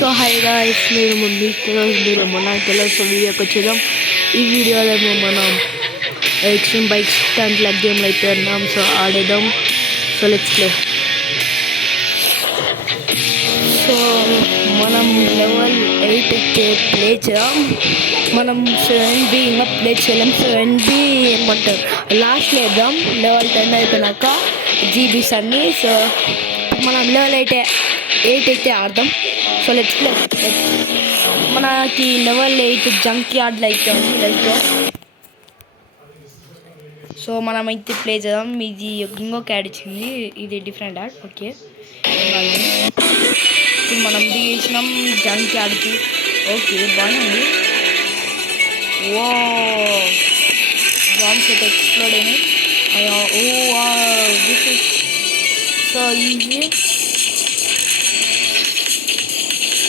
So hi guys, నేను మీరు మన వీడియోకి వచ్చేద్దాం. ఈ వీడియోలో మనం ఎక్స్ట్రీమ్ బైక్ స్టంట్ లెగ్ గేమ్లో అయితే ఉన్నాం. సో ఆడేద్దాం. So let's play. సో మనం లెవెల్ 8 అయితే ప్లే చేద్దాం. మనం 7B ఇంకా ప్లే చేయలేం. 7B ఏమంటారు లాస్ట్ వేద్దాం. లెవెల్ 10 అయిపోయినాక జీబీస్ అన్నీ. సో మనం లెవెల్ 8 అయితే ఆడదాం. So let's play. మనకి లెవెల్ 8 జంక్ యార్డ్లో అయితే ఉంది. Let's go. సో మనం అయితే ప్లే చేద్దాం. ఇది ఇంకొక యాడ్ ఇచ్చింది, ఇది డిఫరెంట్ యాడ్. ఓకే, ఇప్పుడు మనం దిగేసినాం జంక్ యాడ్కి. ఓకే, బాగుంది. ఓ బాంబ్స్ అయితే ఎక్స్ప్లోడ్ అయినాయి. Oh this is so easy.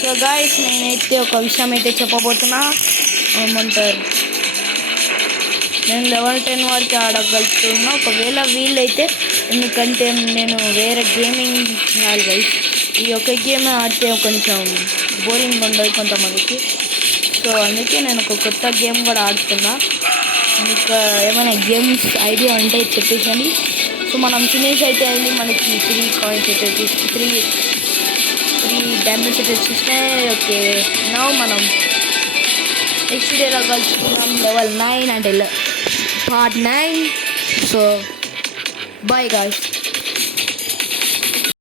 So guys, నేనైతే ఒక విషయం అయితే చెప్పబోతున్నా. ఏమంటారు, నేను లెవెల్ 10 వరకు ఆడగలుగుతున్నా. ఒకవేళ వీళ్ళైతే, ఎందుకంటే నేను వేరే గేమింగ్ చేయాలి గైస్. ఈ ఒక గేమ్ ఆడితే కొంచెం బోరింగ్ ఉండదు కొంతమందికి. సో అందుకే నేను ఒక కొత్త గేమ్ కూడా ఆడుతున్నా. మీకు ఏమైనా గేమ్స్ ఐడియా ఉంటే చెప్పేసండి. సో మనం ఫినిష్ అయితే అయింది. మనకి 3 కాయిన్స్ అయితే 3 డ్యామేజ్ అయితే వచ్చేసినాయి. ఓకే, నౌ మనం నెక్స్ట్ డేలో కలుసుకున్నాం. లెవెల్ 9 అంటే పార్ట్ 9. So bye guys.